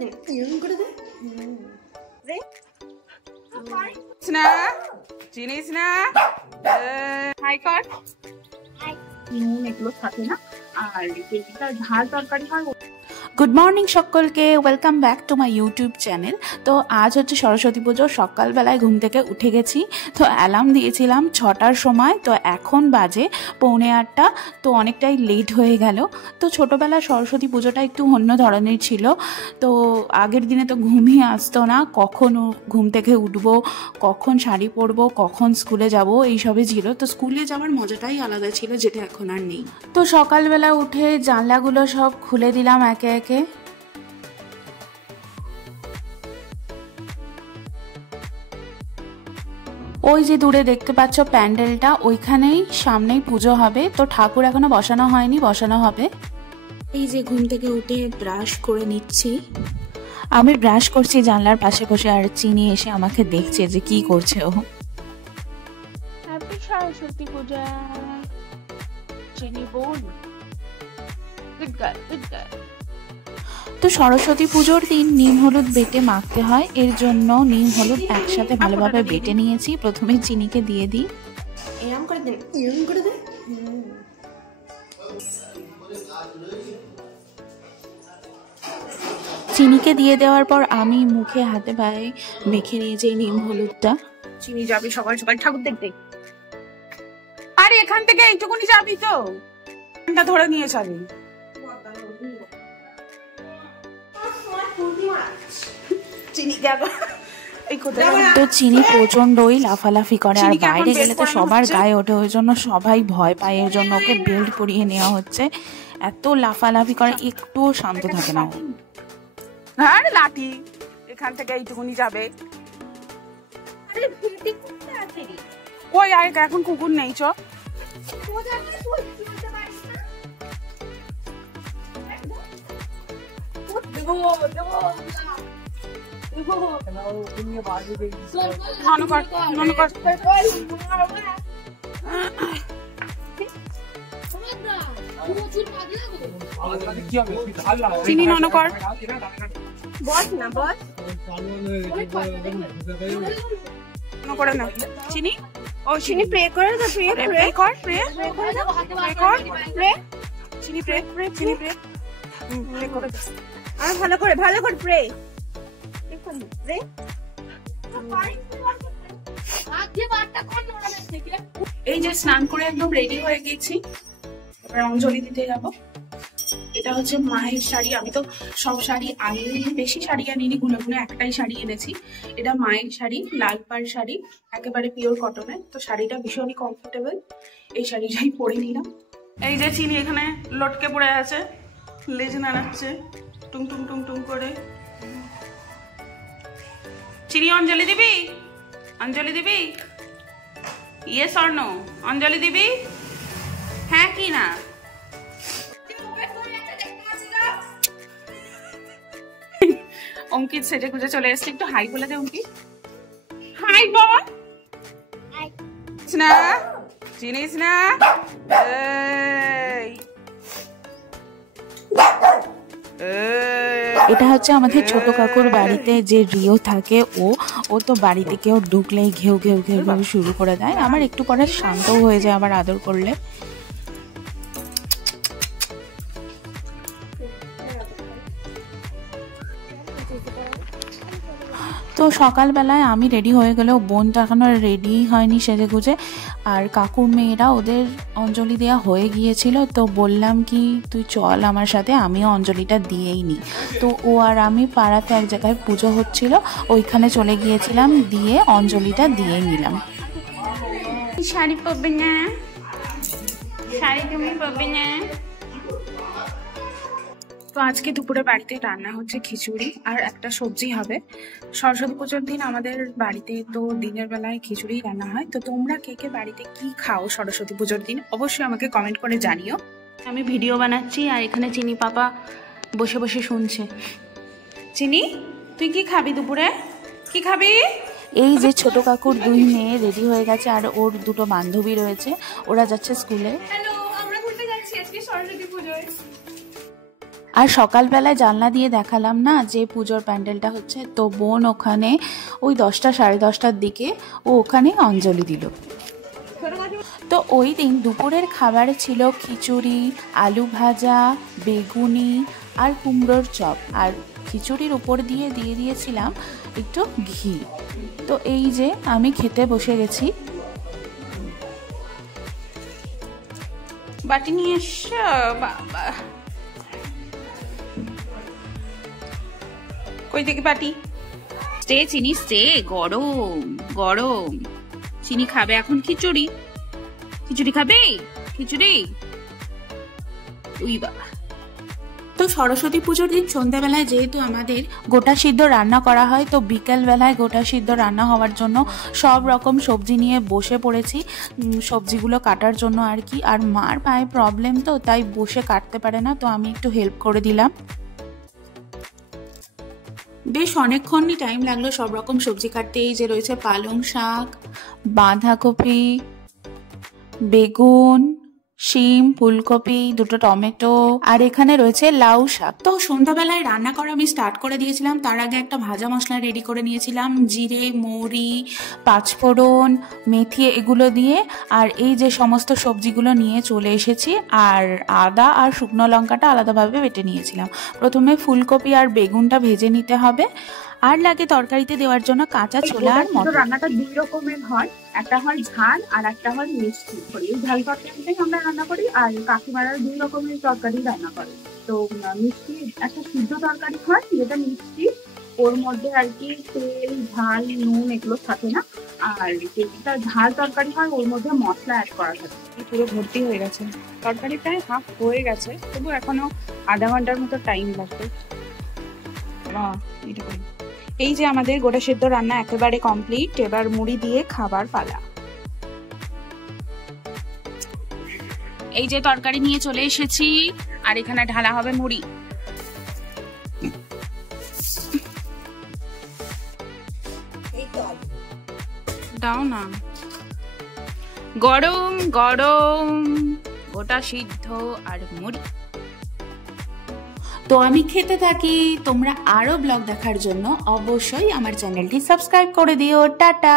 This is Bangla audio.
দে এরকম করে দে রে না চিনিস না হাই কর হাই নুন এগুলো থাকে না আর এটা ঝাল তরকারি হয়। গুড মর্নিং সকলকে, welcome back to my YouTube channel. তো আজ হচ্ছে সরস্বতী পুজো, সকালবেলায় ঘুম থেকে উঠে গেছি। তো অ্যালার্ম দিয়েছিলাম 6টার সময়, তো এখন বাজে 7:45। তো অনেকটাই লেট হয়ে গেল। তো ছোটোবেলায় সরস্বতী পুজোটা একটু অন্য ধরনের ছিল। তো আগের দিনে তো ঘুমিয়ে আসতো না, কখন ঘুম থেকে উঠবো, কখন শাড়ি পরবো, কখন স্কুলে যাব, এইসবই ছিল। তো স্কুলে যাওয়ার মজাটাই আলাদা ছিল, যেটা এখন আর নেই। তো সকালবেলা উঠে জানলাগুলো সব খুলে দিলাম একে একে। ওই যে দূরে দেখতে পাচ্ছ প্যান্ডেলটা, ওইখানেই সামনেই পুজো হবে। তো ঠাকুর এখনো বসানো হয়নি, বসানো হবে। এই যে ঘুম থেকে উঠে ব্রাশ করে নিচ্ছি। আমি ব্রাশ করছি জানলার পাশে বসে, আর চিনি এসে আমাকে দেখছে যে কি করছে ও। হ্যাপি সরস্বতী পূজা চিনি বোন। Good girl, good girl. তো সরস্বতী পুজোর দিন নিম হলুদ বেটে মাখতে হয়, এর জন্য নিম হলুদ একসাথে ভালোভাবে বেটে নিয়েছি। প্রথমে চিনিকে দিয়ে দিই। এরকম করে দে এরকম করে দে চিনিকে দিয়ে দেওয়ার পর আমি মুখে হাতে পায়ে মেখে নিয়েছি নিম হলুদটা। চিনি যাবি সকাল সকাল ঠাকুর দেখতে? আরে এখান থেকে এইটুকুনি যাবি তো, ধরে নিয়ে যাবি। তো চিনি প্রচন্ডই লাফালাফি করে, আর বাইরে গেলে তো সবার গায়ে ওঠে, ওই জন্য সবাই ভয় পায়। এর জন্য ওকে বেল্ট পরিয়ে নেওয়া হচ্ছে। এত লাফালাফি করে, একটুও শান্ত থাকে না। আর লাঠি এখান থেকে এইটুকুনি যাবে। ওই আর এখন কুকুর নেই, চ চিনি নন কর, বস না বস করে না চিনি। ও চিনি প্রে করে দাও, প্রে প্রে কর, প্রে করে দাও, প্রে কর, প্রে চিনি প্রে, চিনি প্রে প্রে করে দাও। আর ভালো করে প্রে প্রে। এই যে স্নান করে একদম রেডি হয়ে গেছি, এবার অঞ্জলি দিতে যাব। এটা হচ্ছে মায়ের শাড়ি। আমি তো সব শাড়ি আনিনি, বেশি শাড়ি আনিনি, গুনে গুনে একটাই শাড়ি এনেছি। এটা মায়ের শাড়ি, লাল পাড় শাড়ি, একেবারে পিওর কটনের। তো শাড়িটা ভীষণই কমফোর্টেবল, এই শাড়িটাই পরে নিলাম। এই যে চিনি এখানে লটকে পড়ে আছে, লেজ নাড়াচ্ছে টুং টুং টুং টুং করে। চিনি অঞ্জলি দিবি? অঞ্জলি দিবি? ইয়ে স্বর্ণ অঞ্জলি দিবি? হ্যাঁ কি না? অঙ্কিত সেজে গুজে চলে এসছে, একটু হাই বলে দে অঙ্কিত। হাই বল না, চিনিস না। এটা হচ্ছে আমাদের ছোট কাকুর বাড়িতে যে রিও থাকে, ও তো বাড়িতে কেউ ঢুকলেই ঘেউ ঘেউ ঘেউ ভাবে শুরু করে দেয়। আমার একটু পরে শান্ত হয়ে যায় আবার আদর করলে। তো সকালবেলায় আমি রেডি হয়ে গেলেও বোনটা এখনো রেডি হয়নি সেজে গুজে। আর কাকুর মেয়েরা, ওদের অঞ্জলি দেওয়া হয়ে গিয়েছিল। তো বললাম কি তুই চল আমার সাথে, আমিও অঞ্জলিটা দিয়েই নি। তো ও আর আমি পাড়াতে এক জায়গায় পুজো হচ্ছিল, ওইখানে চলে গিয়েছিলাম, দিয়ে অঞ্জলিটা দিয়ে নিলাম। শাড়ি পরবে না? শাড়ি তুমি পরবে না? তো আজকে দুপুরে বাড়িতে রান্না হচ্ছে খিচুড়ি আর একটা সবজি হবে। সরস্বতী পুজোর দিন আমাদের বাড়িতে তো দিনের বেলায় খিচুড়ি রান্না হয়। তো তোমরা কে কে বাড়িতে কি খাও সরস্বতী পুজোর দিন অবশ্যই আমাকে কমেন্ট করে জানিও। আমি ভিডিও বানাচ্ছি আর এখানে চিনি পাপা বসে বসে শুনছে। চিনি তুই কি খাবি দুপুরে? কি খাবি? এই যে ছোট কাকুর দুই মেয়ে রেডি হয়ে গেছে, আর ওর দুটো বান্ধবী রয়েছে, ওরা যাচ্ছে স্কুলে। আর সকালবেলায় জানলা দিয়ে দেখালাম না যে পুজোর প্যান্ডেলটা হচ্ছে, তো বোন ওখানে ওই 10টা সাড়ে 10টার দিকে ও ওখানে অঞ্জলি দিল। তো ওই দিন দুপুরের খাবারে ছিল খিচুড়ি, আলু ভাজা, বেগুনি আর কুমড়োর চপ, আর খিচুড়ির উপর দিয়ে দিয়েছিলাম একটু ঘি। তো এই যে আমি খেতে বসে গেছি। বাটি নিয়ে এসো বাবা, কই থেকে বাটি? স্টে চিনি স্টে, গরম গরম চিনি খাবে এখন। খিচুড়ি খিচুড়ি খাবে, খিচুড়ি। উই বাবা। তো সরস্বতী পুজোর দিন সন্ধ্যাবেলায় যেহেতু আমাদের গোটা সিদ্ধ রান্না করা হয়, তো বিকেল বেলায় গোটা সিদ্ধ রান্না হওয়ার জন্য সব রকম সবজি নিয়ে বসে পড়েছি সবজিগুলো কাটার জন্য আর কি। আর মার পায়ে প্রবলেম, তো তাই বসে কাটতে পারে না, তো আমি একটু হেল্প করে দিলাম। বেশ অনেকক্ষণই টাইম লাগলো সব রকম সবজি কাটতে। এই যে রয়েছে পালং শাক, বাঁধাকপি, বেগুন, শিম, ফুলকপি, দুটো টমেটো, আর এখানে রয়েছে লাউ শাক। তো সন্ধ্যাবেলায় রান্না করা আমি স্টার্ট করে দিয়েছিলাম। তার আগে একটা ভাজা মশলা রেডি করে নিয়েছিলাম, জিরে, মৌরি, পাঁচফোড়ন, মেথি এগুলো দিয়ে। আর এই যে সমস্ত সবজিগুলো নিয়ে চলে এসেছি, আর আদা আর শুকনো লঙ্কাটা আলাদাভাবে বেটে নিয়েছিলাম। প্রথমে ফুলকপি আর বেগুনটা ভেজে নিতে হবে, আর লাগে তরকারিতে দেওয়ার জন্য কাঁচা ছোলা আর মটর। রান্নাটা দুই রকমের হয়, একটা হয় ঝাল আর একটা হয় মিষ্টি। এই ঝাল তরকারিটাই আমরা রান্না করি, আর কাকিমারা দুই রকমের তরকারি রান্না করে। তো মিষ্টি একটা সিদ্ধ তরকারি হয়, যেটা মিষ্টি, ওর মধ্যে আর কি তেল, ঝাল, নুন এগুলো থাকে না। আর যেটা ঝাল তরকারি হয় ওর মধ্যে মশলা অ্যাড করা থাকে। পুরো ভর্তি হয়ে গেছে তরকারি, প্রায় হাফ হয়ে গেছে, তবু এখনো আধা ঘন্টার মতো টাইম লাগবে। এই যে আমাদের গোটা সেদ্ধ রান্না একেবারে কমপ্লিট। এবার মুড়ি দিয়ে খাবার পালা। এই যে তরকারি নিয়ে চলে এসেছি, আর এখানে ঢালা হবে মুড়ি। দাও না, গরম গরম গোটা সিদ্ধ আর মুড়ি। তো আমি খেতে থাকি। তোমরা আরো ব্লগ দেখার জন্য অবশ্যই আমার চ্যানেলটি সাবস্ক্রাইব করে দিও। টাটা।